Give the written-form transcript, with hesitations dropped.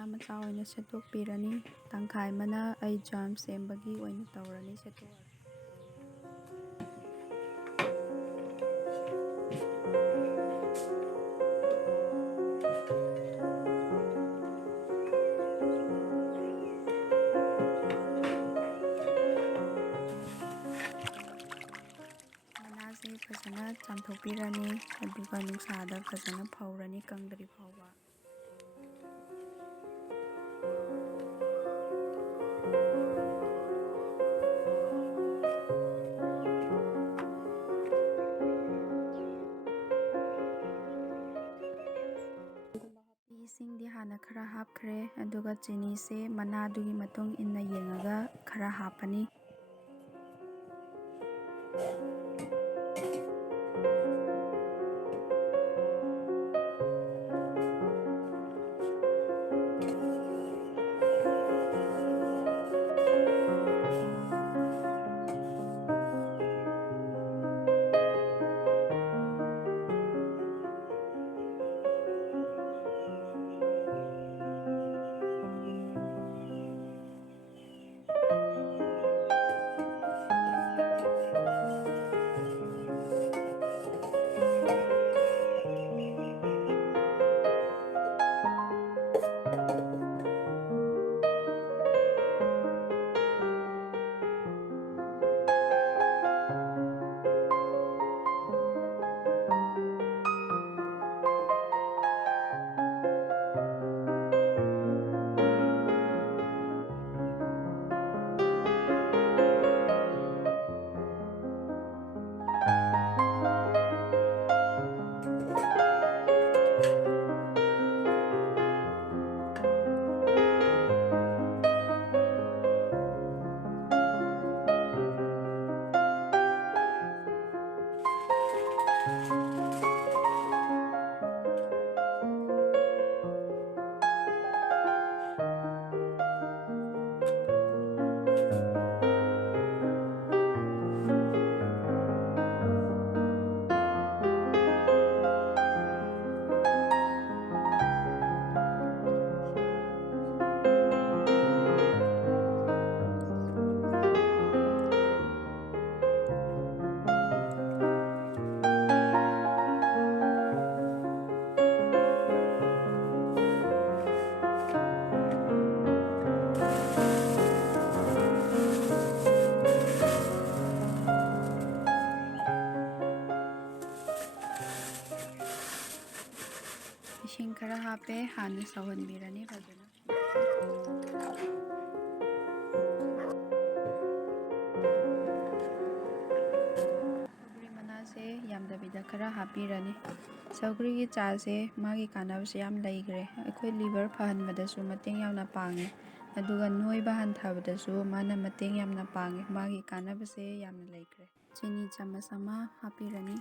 ꯃꯆꯥ ꯃꯆꯥ ꯑꯣꯏꯅ ꯁꯦꯠꯇꯣꯛꯄꯤꯔꯅꯤ꯫ ꯇꯪꯈꯥꯏ ꯑꯃꯅ ꯑꯩ ꯖꯥꯝ ꯁꯦꯝꯕꯒꯤ ꯑꯣꯏꯅ ꯇꯧꯔꯅꯤ ꯁꯦꯠꯇꯣꯛꯑꯒ꯫ ꯃꯅꯥꯁꯦ ꯐꯖꯅ ꯆꯥꯝꯊꯣꯛꯄꯤꯔꯅꯤ ꯑꯗꯨꯒ ꯅꯨꯡꯁꯥꯗ ꯐꯖꯅ ꯐꯧꯔꯅꯤ ꯀꯪꯗ꯭ꯔꯤ ꯐꯥꯎꯕ꯫ ꯏꯁꯤꯡꯗꯤ ꯍꯥꯟꯅ ꯈꯔ ꯍꯥꯞꯈ꯭ꯔꯦ ꯑꯗꯨꯒ ꯆꯤꯅꯤꯁꯦ ꯃꯅꯥꯗꯨꯒꯤ ꯃꯇꯨꯡ ꯏꯟꯅ ꯌꯦꯡꯉꯒ ꯈꯔ ꯍꯥꯞꯄꯅꯤ꯫ ꯏꯁꯤꯡ ꯈꯔ ꯍꯥꯞꯄꯦ ꯍꯥꯟꯅ ꯁꯧꯍꯟꯕꯤꯔꯅꯤ ꯐꯖꯅ꯫ ꯁꯧꯒ꯭ꯔꯤ ꯃꯅꯥꯁꯦ ꯌꯥꯝꯗꯕꯤꯗ ꯈꯔ ꯍꯥꯞꯄꯤꯔꯅꯤ꯫ ꯁꯧꯒ꯭ꯔꯤꯒꯤ ꯆꯥꯁꯦ ꯃꯥꯒꯤ ꯀꯥꯟꯅꯕꯁꯦ ꯌꯥꯝ ꯂꯩꯈ꯭ꯔꯦ꯫ ꯑꯩꯈꯣꯏ ꯂꯤꯚꯔ ꯐꯍꯟꯕꯗꯁꯨ ꯃꯇꯦꯡ ꯌꯥꯝꯅ ꯄꯥꯡꯉꯦ ꯑꯗꯨꯒ ꯅꯣꯏꯕ ꯍꯟꯊꯕꯗꯁꯨ ꯃꯥꯅ ꯃꯇꯦꯡ ꯌꯥꯝꯅ ꯄꯥꯡꯉꯦ꯫ ꯃꯥꯒꯤ ꯀꯥꯟꯅꯕꯁꯦ ꯌꯥꯝꯅ ꯂꯩꯈ꯭ꯔꯦ꯫ ꯆꯤꯅꯤ ꯆꯥꯃꯁ ꯑꯃ ꯍꯥꯞꯄꯤꯔꯅꯤ꯫